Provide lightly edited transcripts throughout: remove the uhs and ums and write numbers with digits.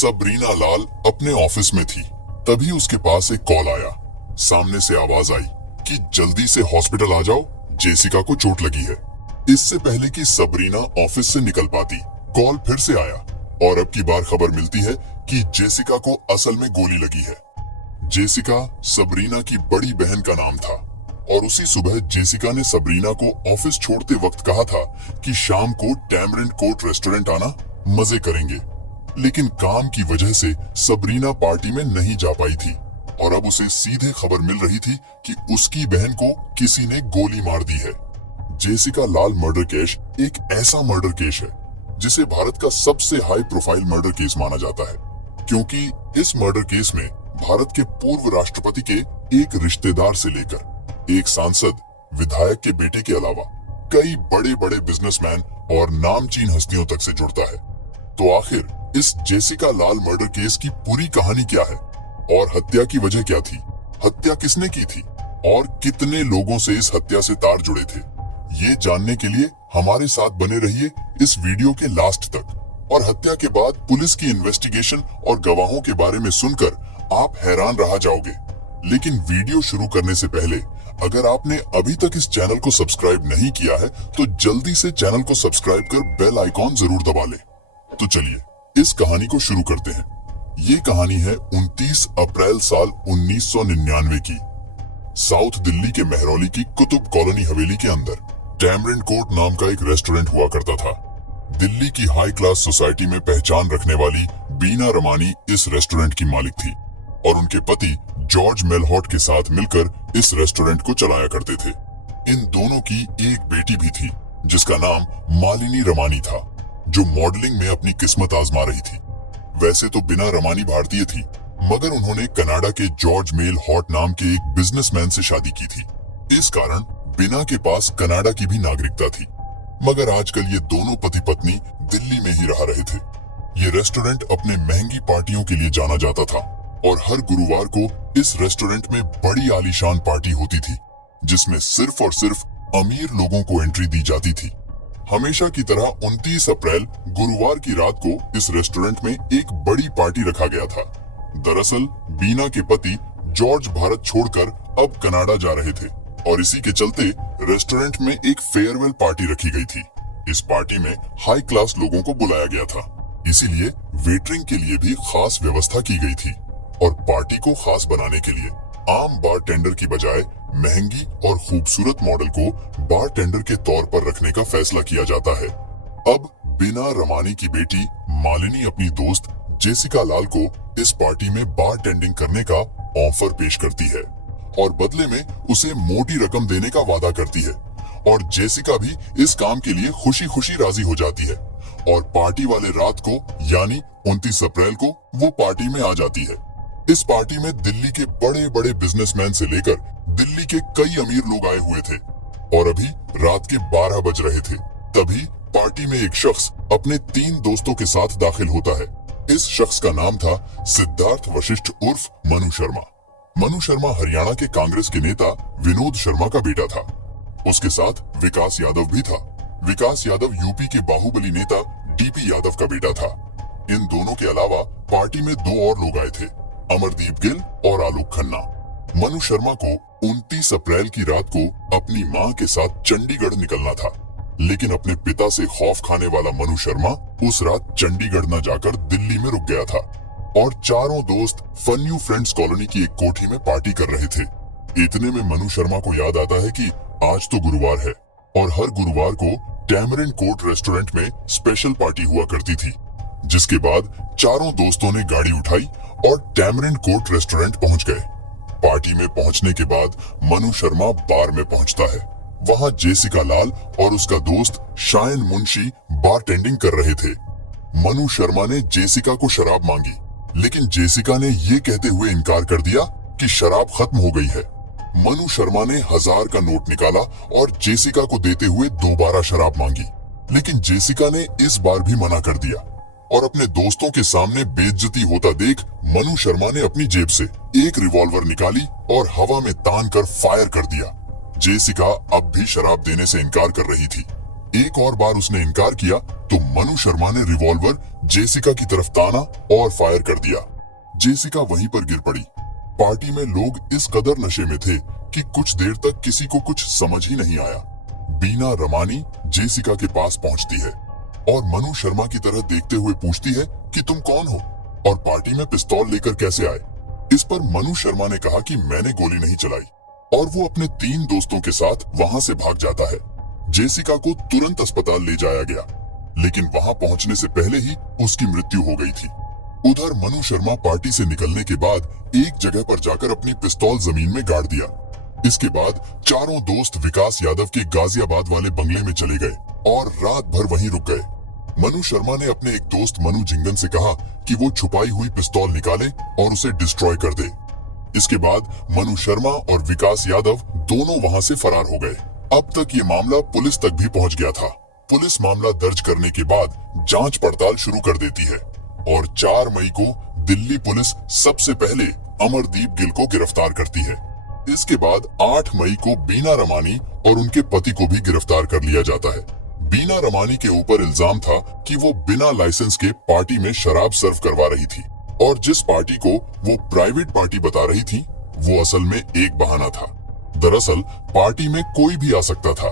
Sabrina लाल अपने office में थी। तभी उसके पास एक कॉल आया। सामने से आवाज आई कि जल्दी से हॉस्पिटल आ जाओ, जेसिका को चोट लगी है। इससे पहले कि सबरीना ऑफिस से निकल पाती, कॉल फिर से आया और अब की बार खबर मिलती है कि जेसिका को असल में गोली लगी है। जेसिका सबरीना की बड़ी बहन का नाम था और उसी सुबह जेसिका ने सबरीना को ऑफिस छोड़ते वक्त कहा था कि शाम को टैमरिंड कोर्ट रेस्टोरेंट आना, मजे करेंगे। लेकिन काम की वजह से सबरीना पार्टी में नहीं जा पाई थी और अब उसे सीधे खबर मिल रही थी कि उसकी बहन को किसी ने गोली मार दी है। जेसिका लाल मर्डर केस एक ऐसा मर्डर केस है जिसे भारत का सबसे हाई प्रोफाइल मर्डर केस माना जाता है, क्योंकि इस मर्डर केस में भारत के पूर्व राष्ट्रपति के एक रिश्तेदार से लेकर एक सांसद, विधायक के बेटे के अलावा कई बड़े बड़े बिजनेसमैन और नामचीन हस्तियों तक से जुड़ता है। तो आखिर इस जेसिका लाल मर्डर केस की पूरी कहानी क्या है और हत्या की वजह क्या थी, हत्या किसने की थी और कितने लोगों से इस हत्या से तार जुड़े थे, ये जानने के लिए हमारे साथ बने रहिए इस वीडियो के लास्ट तक। और हत्या के बाद पुलिस की इन्वेस्टिगेशन और गवाहों के बारे में सुनकर आप हैरान रह जाओगे। लेकिन वीडियो शुरू करने से पहले अगर आपने अभी तक इस चैनल को सब्सक्राइब नहीं किया है तो जल्दी से चैनल को सब्सक्राइब कर बेल आइकॉन जरूर दबा लें। तो चलिए इस कहानी को शुरू करते हैं। ये कहानी है 29 अप्रैल साल 1999 की। साउथ दिल्ली के मेहरौली की कुतुब कॉलोनी हवेली के अंदर टैमरिंड कोर्ट नाम का एक रेस्टोरेंट हुआ करता था। दिल्ली की हाई क्लास सोसाइटी में पहचान रखने वाली बीना रमानी इस रेस्टोरेंट की मालिक थी और उनके पति जॉर्ज मेलहॉट के साथ मिलकर इस रेस्टोरेंट को चलाया करते थे। इन दोनों की एक बेटी भी थी जिसका नाम मालिनी रमानी था, जो मॉडलिंग में अपनी किस्मत आजमा रही थी। वैसे तो बिना रमानी भारतीय थी, मगर उन्होंने कनाडा के जॉर्ज मेल हॉट नाम के एक बिजनेसमैन से शादी की थी। इस कारण बिना के पास कनाडा की भी नागरिकता थी, मगर आजकल ये दोनों पति पत्नी दिल्ली में ही रह रहे थे। ये रेस्टोरेंट अपने महंगी पार्टियों के लिए जाना जाता था और हर गुरुवार को इस रेस्टोरेंट में बड़ी आलीशान पार्टी होती थी, जिसमें सिर्फ और सिर्फ अमीर लोगों को एंट्री दी जाती थी। हमेशा की तरह 29 अप्रैल गुरुवार की रात को इस रेस्टोरेंट में एक बड़ी पार्टी रखा गया था। दरअसल बीना के पति जॉर्ज भारत छोड़कर अब कनाडा जा रहे थे और इसी के चलते रेस्टोरेंट में एक फेयरवेल पार्टी रखी गई थी। इस पार्टी में हाई क्लास लोगों को बुलाया गया था, इसीलिए वेटरिंग के लिए भी खास व्यवस्था की गई थी और पार्टी को खास बनाने के लिए आम बारटेंडर की बजाय महंगी और खूबसूरत मॉडल को बारटेंडर के तौर पर रखने का फैसला किया जाता है। अब बिना रमानी की बेटी मालिनी अपनी दोस्त जेसिका लाल को इस पार्टी में बारटेंडिंग करने का ऑफर पेश करती है और बदले में उसे मोटी रकम देने का वादा करती है और जेसिका भी इस काम के लिए खुशी खुशी राजी हो जाती है और पार्टी वाले रात को यानी 29 अप्रैल को वो पार्टी में आ जाती है। इस पार्टी में दिल्ली के बड़े बड़े बिजनेसमैन से लेकर दिल्ली के कई अमीर लोग आए हुए थे और अभी रात के 12 बज रहे थे। तभी पार्टी में एक शख्स अपने 3 दोस्तों के साथ दाखिल होता है। इस शख्स का नाम था सिद्धार्थ वशिष्ठ उर्फ मनु शर्मा। मनु शर्मा हरियाणा के कांग्रेस के नेता विनोद शर्मा का बेटा था। उसके साथ विकास यादव भी था। विकास यादव यूपी के बाहुबली नेता डीपी यादव का बेटा था। इन दोनों के अलावा पार्टी में 2 और लोग आए थे, अमरदीप गिल और आलोक खन्ना। मनु शर्मा को 29 अप्रैल की रात को अपनी मां के साथ चंडीगढ़ निकलना था, लेकिन अपने पिता से खौफ खाने वाला मनु शर्मा उस रात चंडीगढ़ न जाकर दिल्ली में रुक गया था और चारों दोस्त फन यू फ्रेंड्स कॉलोनी की एक कोठी में पार्टी कर रहे थे। इतने में मनु शर्मा को याद आता है कि आज तो गुरुवार है और हर गुरुवार को टैमरिंड कोर्ट रेस्टोरेंट में स्पेशल पार्टी हुआ करती थी। जिसके बाद चारों दोस्तों ने गाड़ी उठाई और टैमरिंड कोर्ट रेस्टोरेंट पहुंच गए। पार्टी में पहुंचने के बाद मनु शर्मा बार में पहुंचता है। वहां जेसिका लाल और उसका दोस्त शायन मुंशी बारटेंडिंग कर रहे थे। मनु शर्मा ने जेसिका को शराब मांगी, लेकिन जेसिका ने ये कहते हुए इनकार कर दिया कि शराब खत्म हो गई है। मनु शर्मा ने 1000 का नोट निकाला और जेसिका को देते हुए दोबारा शराब मांगी, लेकिन जेसिका ने इस बार भी मना कर दिया और अपने दोस्तों के सामने बेइज्जती होता देख मनु शर्मा ने अपनी जेब से एक रिवॉल्वर निकाली और हवा में तान कर फायर कर दिया। जेसिका अब भी शराब देने से इनकार कर रही थी। एक और बार उसने इनकार किया तो मनु शर्मा ने रिवॉल्वर जेसिका की तरफ ताना और फायर कर दिया। जेसिका वहीं पर गिर पड़ी। पार्टी में लोग इस कदर नशे में थे कि कुछ देर तक किसी को कुछ समझ ही नहीं आया। बीना रमानी जेसिका के पास पहुंचती है और मनु शर्मा की तरह देखते हुए पूछती है कि तुम कौन हो और पार्टी में पिस्तौल लेकर कैसे आए। इस पर मनु शर्मा ने कहा कि मैंने गोली नहीं चलाई और वो अपने 3 दोस्तों के साथ वहां से भाग जाता है। जेसिका को तुरंत अस्पताल ले जाया गया, लेकिन वहां पहुंचने से पहले ही उसकी मृत्यु हो गई थी। उधर मनु शर्मा पार्टी से निकलने के बाद एक जगह पर जाकर अपनी पिस्तौल जमीन में गाड़ दिया। इसके बाद चारों दोस्त विकास यादव के गाजियाबाद वाले बंगले में चले गए और रात भर वहीं रुक गए। मनु शर्मा ने अपने एक दोस्त मनु जिंगन से कहा कि वो छुपाई हुई पिस्तौल निकाले और उसे डिस्ट्रॉय कर दे। इसके बाद मनु शर्मा और विकास यादव दोनों वहां से फरार हो गए। अब तक ये मामला पुलिस तक भी पहुंच गया था। पुलिस मामला दर्ज करने के बाद जांच पड़ताल शुरू कर देती है और 4 मई को दिल्ली पुलिस सबसे पहले अमरदीप गिल को गिरफ्तार करती है। इसके बाद 8 मई को बीना रमानी और उनके पति को भी गिरफ्तार कर लिया जाता है। बीना रमानी के ऊपर इल्जाम था कि वो बिना लाइसेंस के पार्टी में शराब सर्व करवा रही थी और जिस पार्टी को वो प्राइवेट पार्टी बता रही थी वो असल में एक बहाना था। दरअसल पार्टी में कोई भी आ सकता था।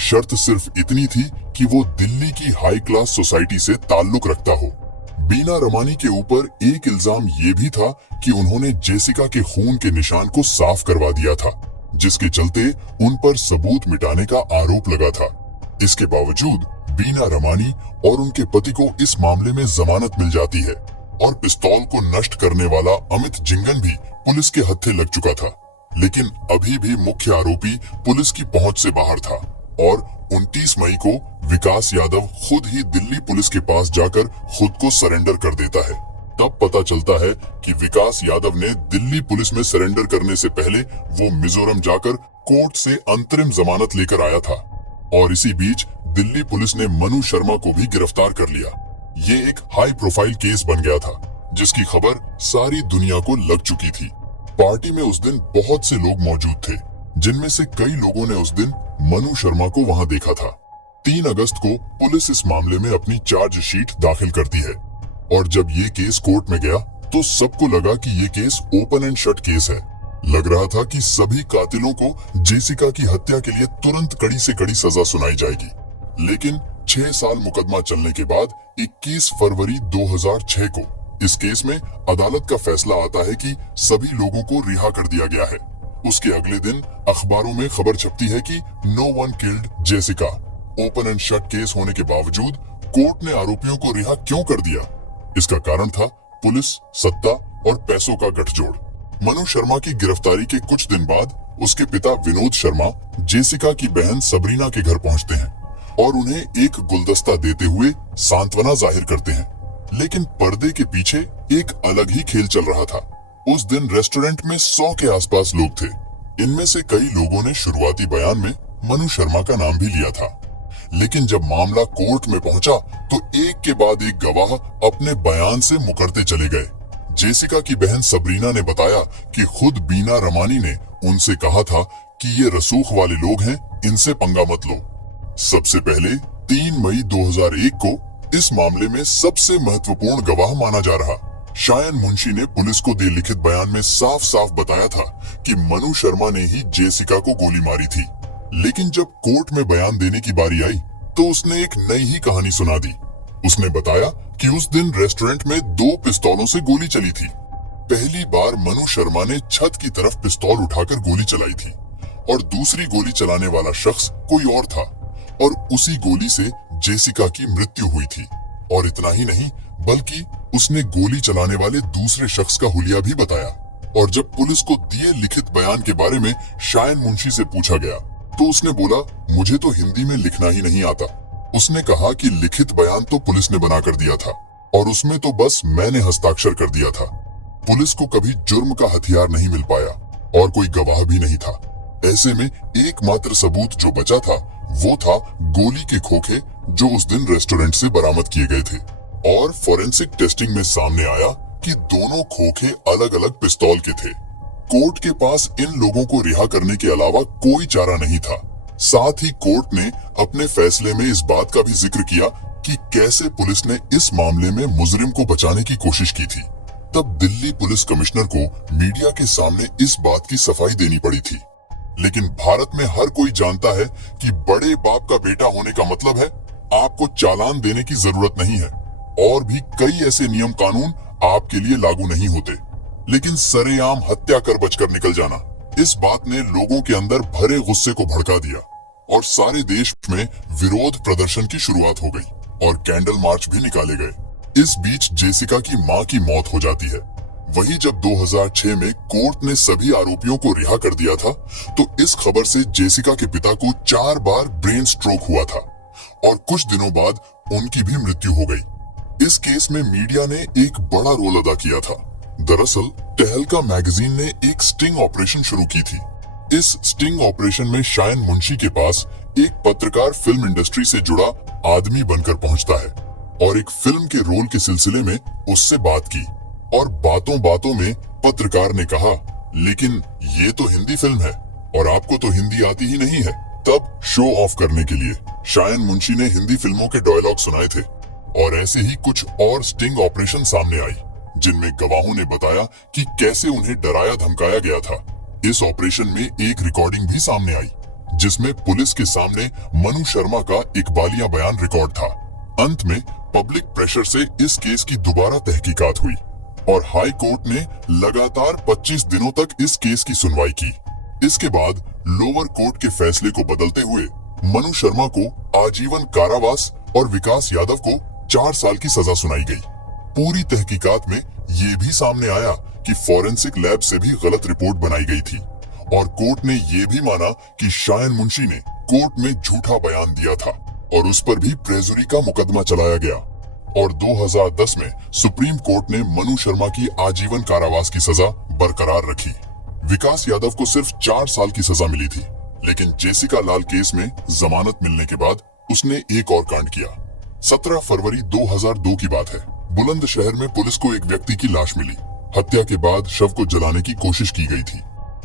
शर्त सिर्फ इतनी थी कि वो दिल्ली की हाई क्लास सोसाइटी से ताल्लुक रखता हो। बीना रमानी के ऊपर एक इल्जाम ये भी था कि उन्होंने जेसिका के खून के निशान को साफ करवा दिया था, जिसके चलते उन पर सबूत मिटाने का आरोप लगा था। इसके बावजूद बीना रमानी और उनके पति को इस मामले में जमानत मिल जाती है और पिस्तौल को नष्ट करने वाला अमित जिंगन भी पुलिस के हत्थे लग चुका था। लेकिन अभी भी मुख्य आरोपी पुलिस की पहुंच से बाहर था और 29 मई को विकास यादव खुद ही दिल्ली पुलिस के पास जाकर खुद को सरेंडर कर देता है। तब पता चलता है कि विकास यादव ने दिल्ली पुलिस में सरेंडर करने से पहले वो मिजोरम जाकर कोर्ट से अंतरिम जमानत लेकर आया था और इसी बीच दिल्ली पुलिस ने मनु शर्मा को भी गिरफ्तार कर लिया। ये एक हाई प्रोफाइल केस बन गया था जिसकी खबर सारी दुनिया को लग चुकी थी। पार्टी में उस दिन बहुत से लोग मौजूद थे, जिनमें से कई लोगों ने उस दिन मनु शर्मा को वहां देखा था। 3 अगस्त को पुलिस इस मामले में अपनी चार्जशीट दाखिल करती है और जब ये केस कोर्ट में गया तो सबको लगा कि ये case open and shut case है। लग रहा था कि सभी कातिलों को जेसिका की हत्या के लिए तुरंत कड़ी से कड़ी सजा सुनाई जाएगी। लेकिन 6 साल मुकदमा चलने के बाद 21 फरवरी 2006 को इस केस में अदालत का फैसला आता है कि सभी लोगों को रिहा कर दिया गया है। उसके अगले दिन अखबारों में खबर छपती है कि no one killed Jessica. Open and shut case होने के बावजूद कोर्ट ने आरोपियों को रिहा क्यों कर दिया? इसका कारण था पुलिस, सत्ता और पैसों का गठजोड़। मनु शर्मा की गिरफ्तारी के कुछ दिन बाद उसके पिता विनोद शर्मा जेसिका की बहन सबरीना के घर पहुंचते हैं और उन्हें एक गुलदस्ता देते हुए सांत्वना जाहिर करते हैं। लेकिन पर्दे के पीछे एक अलग ही खेल चल रहा था। उस दिन रेस्टोरेंट में 100 के आसपास लोग थे। इनमें से कई लोगों ने शुरुआती बयान में मनु शर्मा का नाम भी लिया था, लेकिन जब मामला कोर्ट में पहुंचा तो एक के बाद एक गवाह अपने बयान से मुकरते चले गए। जेसिका की बहन सबरीना ने बताया कि खुद बीना रमानी ने उनसे कहा था कि ये रसूख वाले लोग हैं, इनसे पंगा मत लो। सबसे पहले 3 मई 2001 को इस मामले में सबसे महत्वपूर्ण गवाह माना जा रहा शायन मुंशी ने पुलिस को दे लिखित बयान में साफ साफ बताया था कि मनु शर्मा ने ही जेसिका को गोली मारी थी। लेकिन जब कोर्ट में बयान देने की बारी आई तो उसने एक नई ही कहानी सुना दी। उसने बताया कि उस दिन रेस्टोरेंट में 2 पिस्तौलों से गोली चली थी। पहली बार मनु शर्मा ने छत की तरफ पिस्तौल उठाकर गोली चलाई थी और दूसरी गोली चलाने वाला शख्स कोई और था और उसी गोली से जेसिका की मृत्यु हुई थी। और इतना ही नहीं बल्कि उसने गोली चलाने वाले दूसरे शख्स का हुलिया भी बताया। और जब पुलिस को दिए लिखित बयान के बारे में शायन मुंशी से पूछा गया तो उसने बोला, मुझे तो हिंदी में लिखना ही नहीं आता। उसने कहा कि लिखित बयान तो पुलिस ने बना कर दिया था और उसमें तो बस मैंने हस्ताक्षर कर दिया था। पुलिस को कभी जुर्म का हथियार नहीं मिल पाया और कोई गवाह भी नहीं था। ऐसे में एकमात्र सबूत जो बचा था वो था गोली के खोखे जो उस दिन रेस्टोरेंट से बरामद किए गए थे। और फोरेंसिक टेस्टिंग में सामने आया कि दोनों खोखे अलग अलग पिस्तौल के थे। कोर्ट के पास इन लोगों को रिहा करने के अलावा कोई चारा नहीं था। साथ ही कोर्ट ने अपने फैसले में इस बात का भी जिक्र किया कि कैसे पुलिस ने इस मामले में मुजरिम को बचाने की कोशिश की थी। तब दिल्ली पुलिस कमिश्नर को मीडिया के सामने इस बात की सफाई देनी पड़ी थी। लेकिन भारत में हर कोई जानता है कि बड़े बाप का बेटा होने का मतलब है आपको चालान देने की जरूरत नहीं है, और भी कई ऐसे नियम कानून आपके लिए लागू नहीं होते। लेकिन सरेआम हत्या कर बचकर निकल जाना, इस बात ने लोगों के अंदर भरे गुस्से को भड़का दिया और सारे देश में विरोध प्रदर्शन की शुरुआत हो गई और कैंडल मार्च भी निकाले गए। इस बीच जेसिका की मां की मौत हो जाती है। वही जब 2006 में कोर्ट ने सभी आरोपियों को रिहा कर दिया था, तो इस खबर से जेसिका के पिता को 4 बार ब्रेन स्ट्रोक हुआ था और कुछ दिनों बाद उनकी भी मृत्यु हो गई। इस केस में मीडिया ने एक बड़ा रोल अदा किया था। दरअसल तहलका मैगजीन ने एक स्टिंग ऑपरेशन शुरू की थी। इस स्टिंग ऑपरेशन में शायन मुंशी के पास एक पत्रकार फिल्म इंडस्ट्री से जुड़ा आदमी बनकर पहुंचता है और एक फिल्म के रोल के सिलसिले में उससे बात की और बातों बातों में पत्रकार ने कहा, लेकिन ये तो हिंदी फिल्म है और आपको तो हिंदी आती ही नहीं है। तब शो ऑफ करने के लिए शायन मुंशी ने हिंदी फिल्मों के डायलॉग सुनाए थे और ऐसे ही कुछ और स्टिंग ऑपरेशन सामने आई, जिनमें गवाहों ने बताया कि कैसे उन्हें डराया धमकाया गया था। इस ऑपरेशन में एक रिकॉर्डिंग भी सामने आई, जिसमें पुलिस के सामने मनु शर्मा का इकबालिया बयान रिकॉर्ड था। अंत में पब्लिक प्रेशर से इस केस की दोबारा तहकीकात हुई और हाई कोर्ट ने लगातार 25 दिनों तक इस केस की सुनवाई की। इसके बाद लोअर कोर्ट के फैसले को बदलते हुए मनु शर्मा को आजीवन कारावास और विकास यादव को 4 साल की सजा सुनाई गई। पूरी तहकीकात में ये भी सामने आया कि फॉरेंसिक लैब से भी गलत रिपोर्ट बनाई गई थी और कोर्ट ने ये भी माना कि शायन मुंशी ने कोर्ट में झूठा बयान दिया था और उस पर भी प्रेजुरी का मुकदमा चलाया गया। और 2010 में सुप्रीम कोर्ट ने मनु शर्मा की आजीवन कारावास की सजा बरकरार रखी। विकास यादव को सिर्फ 4 साल की सजा मिली थी, लेकिन जेसिका लाल केस में जमानत मिलने के बाद उसने एक और कांड किया। 17 फरवरी 2002 की बात है। बुलंदशहर में पुलिस को एक व्यक्ति की लाश मिली। हत्या के बाद शव को जलाने की कोशिश की गई थी।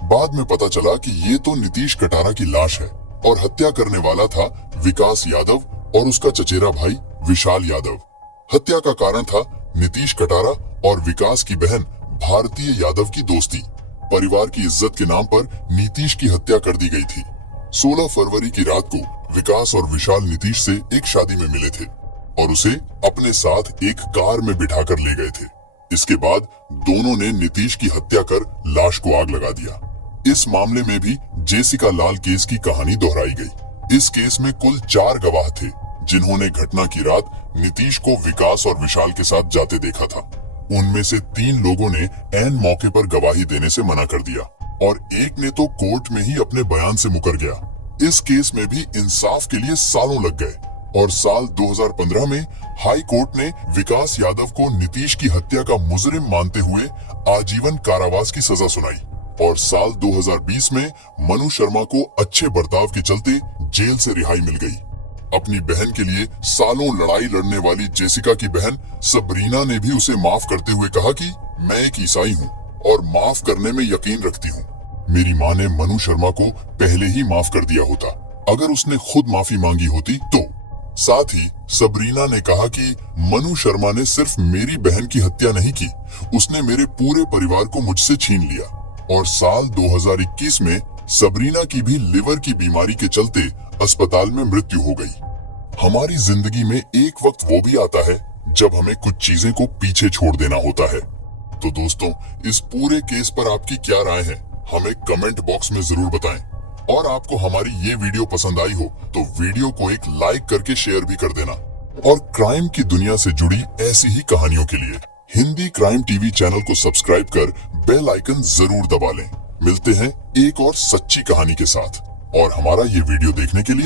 बाद में पता चला कि ये तो नीतीश कटारा की लाश है और हत्या करने वाला था विकास यादव और उसका चचेरा भाई विशाल यादव। हत्या का कारण था नीतीश कटारा और विकास की बहन भारतीय यादव की दोस्ती। परिवार की इज्जत के नाम पर नीतीश की हत्या कर दी गई थी। 16 फरवरी की रात को विकास और विशाल नीतीश से एक शादी में मिले थे और उसे अपने साथ एक कार में बिठाकर ले गए थे। इसके बाद दोनों ने नीतीश की हत्या कर लाश को आग लगा दिया। इस मामले में भी जेसिका लाल केस की कहानी दोहराई गई। इस केस में कुल 4 गवाह थे, जिन्होंने घटना की रात नीतीश को विकास और विशाल के साथ जाते देखा था। उनमें से 3 लोगों ने ऐन मौके पर गवाही देने से मना कर दिया और एक ने तो कोर्ट में ही अपने बयान से मुकर गया। इस केस में भी इंसाफ के लिए सालों लग गए और साल 2015 में हाई कोर्ट ने विकास यादव को नीतीश की हत्या का मुजरिम मानते हुए आजीवन कारावास की सजा सुनाई और साल 2020 में मनु शर्मा को अच्छे बर्ताव के चलते जेल से रिहाई मिल गई। अपनी बहन के लिए सालों लड़ाई लड़ने वाली जेसिका की बहन सबरीना ने भी उसे माफ करते हुए कहा कि मैं एक ईसाई हूँ और माफ करने में यकीन रखती हूँ। मेरी माँ ने मनु शर्मा को पहले ही माफ कर दिया होता अगर उसने खुद माफी मांगी होती तो। साथ ही सबरीना ने कहा कि मनु शर्मा ने सिर्फ मेरी बहन की हत्या नहीं की, उसने मेरे पूरे परिवार को मुझसे छीन लिया। और साल 2021 में सबरीना की भी लिवर की बीमारी के चलते अस्पताल में मृत्यु हो गई। हमारी जिंदगी में एक वक्त वो भी आता है जब हमें कुछ चीजें को पीछे छोड़ देना होता है। तो दोस्तों, इस पूरे केस पर आपकी क्या राय है, हमें कमेंट बॉक्स में जरूर बताएं। और आपको हमारी ये वीडियो पसंद आई हो तो वीडियो को एक लाइक करके शेयर भी कर देना। और क्राइम की दुनिया से जुड़ी ऐसी ही कहानियों के लिए हिंदी क्राइम टीवी चैनल को सब्सक्राइब कर बेल आइकन जरूर दबा लें। मिलते हैं एक और सच्ची कहानी के साथ और हमारा ये वीडियो देखने के लिए